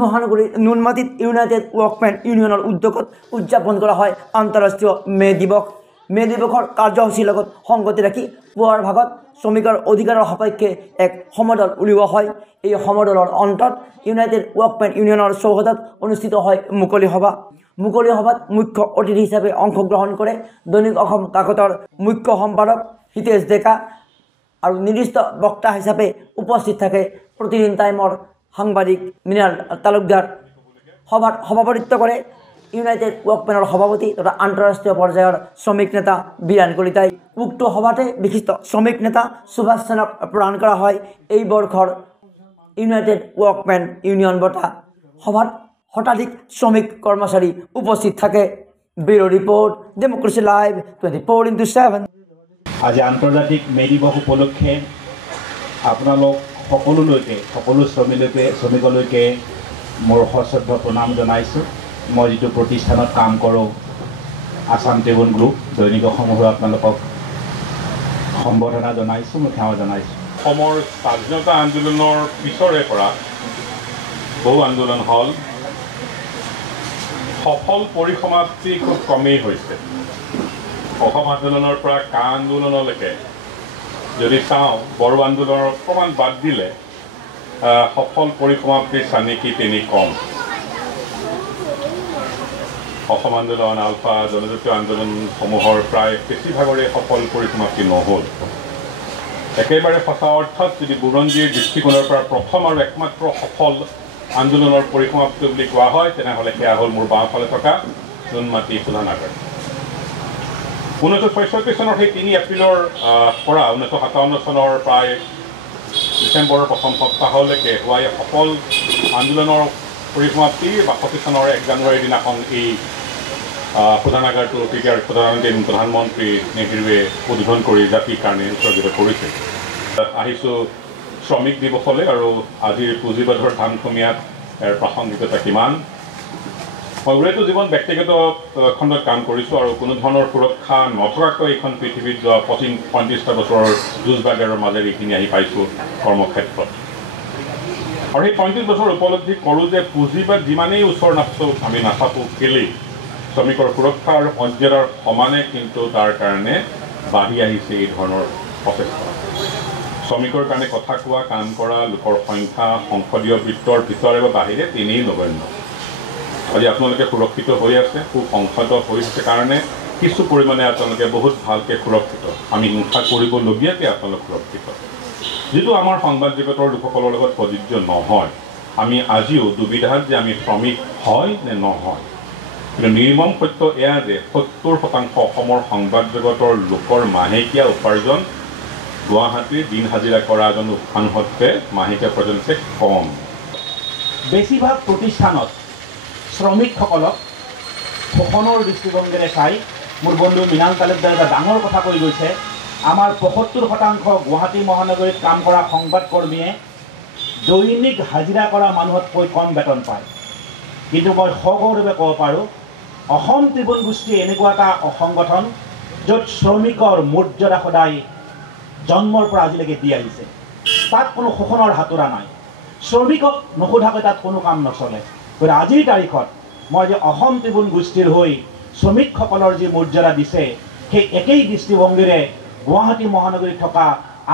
মহানগৰীৰ নুনমাটিত ইউনাইটেড ওয়াৰ্কমেন ইউনিয়নেৰ উদ্যোগত উদযাপন কৰা হয় আন্তঃৰাষ্ট্ৰীয় মে দিৱস। মে দিৱসৰ কাৰ্যসূচীৰ লগত সংগতি ৰাখি পুৱাৰ ভাগত শ্ৰমিকৰ অধিকাৰৰ সপক্ষে এক সমদল উলিওৱা হয়। এই সমদলৰ অন্তত ইউনাইটেড ওয়াৰ্কমেন ইউনিয়নৰ চৌহদত অনুষ্ঠিত হয় মুকলি সভা। মুকলি সভাত মুখ্য অতিথি হিচাপে অংশগ্ৰহণ কৰে দৈনিক অসম কাকতৰ মুখ্য সম্পাদক হিতেশ ডেকা আৰু নিৰ্দিষ্ট বক্তা হিচাপে উপস্থিত থাকে প্ৰতিদিন টাইমৰ সাংবাদিক মৃণাল তালুকদাৰ। সভাত সভাপতিত্ব কৰে ইউনাইটেড ওয়াৰ্কমেনৰ সভাপতি তথা আন্তঃৰাষ্ট্ৰীয় পৰ্যায়ৰ শ্ৰমিক নেতা বীৰাণ কলিতাই। উক্ত সভাতে বিশিষ্ট শ্ৰমিক নেতা সুভাষ সেনক প্ৰদান কৰা হয় এই বৰ্ষৰ ইউনাইটেড ওয়াৰ্কমেন ইউনিয়ন বঁটা। সভাত শতাধিক শ্ৰমিক কৰ্মচাৰী উপস্থিত থাকে। Bureau report, democracy live 24x7। আজি আন্তৰ্জাতিক মে দিৱস উপলক্ষে আপোনালোক সকলো শ্ৰমিকলৈকে মোৰ সশ্ৰদ্ধ প্ৰণাম জনাইছোঁ। মই যিটো প্ৰতিষ্ঠানত কাম কৰোঁ আসাম ট্ৰিবিউন গ্ৰুপ দৈনিক অসমৰ আপোনালোকক সম্বৰ্ধনা জনাইছোঁ, মই সেৱা জনাইছোঁ। অসমৰ স্বাধীনতা আন্দোলনৰ পিছৰে পৰা বহু আন্দোলন হ'ল, সফল পৰিসমাপ্তি খুব কমেই হৈছে। অসম আন্দোলনৰ পৰা কা আন্দোলনলৈকে যদি চাওঁ, বড়ো আন্দোলনৰ অকণমান বাদ দিলে সফল পৰিসমাপ্তিৰ চানেকি তিনি কম। অসম আন্দোলন, আলফা, জনজাতীয় আন্দোলনসমূহৰ প্ৰায় বেছিভাগৰে সফল পৰিসমাপ্তি নহ'ল। একেবাৰে সঁচা অৰ্থত যদি বুৰঞ্জীৰ দৃষ্টিকোণৰ পৰা প্ৰথম আৰু একমাত্ৰ সফল আন্দোলনৰ পৰিসমাপ্তি বুলি কোৱা হয়, তেনেহ'লে সেয়া হ'ল মোৰ বাওঁফালে থকা নুনমাটি শোধনাগাৰ। 1966 চনৰ সেই 3 এপ্ৰিলৰ পৰা 1957 চনৰ প্ৰায় ডিচেম্বৰৰ প্ৰথম সপ্তাহলৈকে হোৱা এই সফল আন্দোলনৰ পৰিসমাপ্তি 62 চনৰ 1 জানুৱাৰীৰ দিনাখন এই শোধনাগাৰটো তেতিয়াৰ প্ৰধানমন্ত্ৰী নেহৰুৱে উদ্বোধন কৰি জাতিৰ কাৰণে উৎসৰ্গিত কৰিছিল। আহিছোঁ শ্ৰমিক দিৱসলৈ আৰু আজিৰ পুঁজিবাদৰ ধামখুমীয়াত ইয়াৰ প্ৰাসংগিকতা কিমান। মই গোটেইটো জীৱন ব্যক্তিগত খণ্ডত কাম কৰিছোঁ আৰু কোনো ধৰণৰ সুৰক্ষা নথকাকৈ এইখন পৃথিৱীত যোৱা 35-40টা বছৰৰ যুঁজ বাগেৰৰ মাজেৰে এইখিনি আহি পাইছোঁ কৰ্মক্ষেত্ৰত। আৰু সেই 35 বছৰ উপলব্ধি কৰোঁ যে পুঁজিবাদ যিমানেই ওচৰ আমি নাচাপোঁ কেলেই শ্ৰমিকৰ সুৰক্ষা আৰু মৰ্যাদাৰ সমানে কিন্তু তাৰ কাৰণে বাঢ়ি আহিছে এই ধৰণৰ প্ৰচেষ্টা। শ্ৰমিকৰ কাৰণে কথা কোৱা, কাম কৰা লোকৰ সংখ্যা সংসদীয় বৃত্তৰ ভিতৰে বা বাহিৰে তেনেই নগণ্য। আজি আপোনালোকে সুৰক্ষিত হৈ আছে, সুসংহত হৈছে কাৰণে কিছু পৰিমাণে আপোনালোকে বহুত ভালকৈ সুৰক্ষিত। আমি হিংসা কৰিবলগীয়াকৈ আপোনালোক সুৰক্ষিত, যিটো আমাৰ সংবাদ জগতৰ লোকসকলৰ লগত প্ৰযোজ্য নহয়। আমি আজিও দুবিধাত যে আমি শ্ৰমিক হয় নে নহয়। কিন্তু নিৰ্মম সত্য এয়া যে 70% অসমৰ সংবাদ জগতৰ লোকৰ মাহেকীয়া উপাৰ্জন গুৱাহাটীৰ দিন হাজিৰা কৰা এজন মানুহতকৈ মাহেকীয়া উপাৰ্জনতকৈ কম। বেছিভাগ প্ৰতিষ্ঠানত শ্ৰমিকসকলক শোষণৰ দৃষ্টিভংগীৰে চাই মোৰ বন্ধু মৃণাল তালুকদাৰে এটা ডাঙৰ কথা কৈ গৈছে। আমাৰ 75% গুৱাহাটী মহানগৰীত কাম কৰা সংবাদকৰ্মীয়ে দৈনিক হাজিৰা কৰা মানুহতকৈ কম বেতন পায়। কিন্তু মই সগৌৰৱে ক'ব পাৰোঁ, অসম ট্ৰিবিউন গোষ্ঠী এনেকুৱা এটা সংগঠন য'ত শ্ৰমিকৰ মৰ্যাদা সদায় জন্মৰ পৰা আজিলৈকে দি আহিছে। তাত কোনো শোষণৰ হাতোৰা নাই। শ্ৰমিকক নোসোধাকৈ তাত কোনো কাম নচলে। গতিকে আজিৰ তাৰিখত মই যে অসম ট্ৰিবিউন গোষ্ঠীৰ হৈ শ্ৰমিকসকলৰ যি মৰ্যাদা দিছে, সেই একেই দৃষ্টিভংগীৰে গুৱাহাটী মহানগৰীত থকা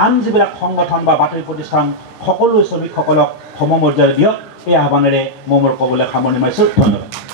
আন যিবিলাক সংগঠন বা বাতৰি প্ৰতিষ্ঠান সকলো শ্ৰমিকসকলক সমমৰ্যাদা দিয়ক, এই আহ্বানেৰে মই মোৰ ক'বলৈ সামৰণি মাৰিছোঁ। ধন্যবাদ।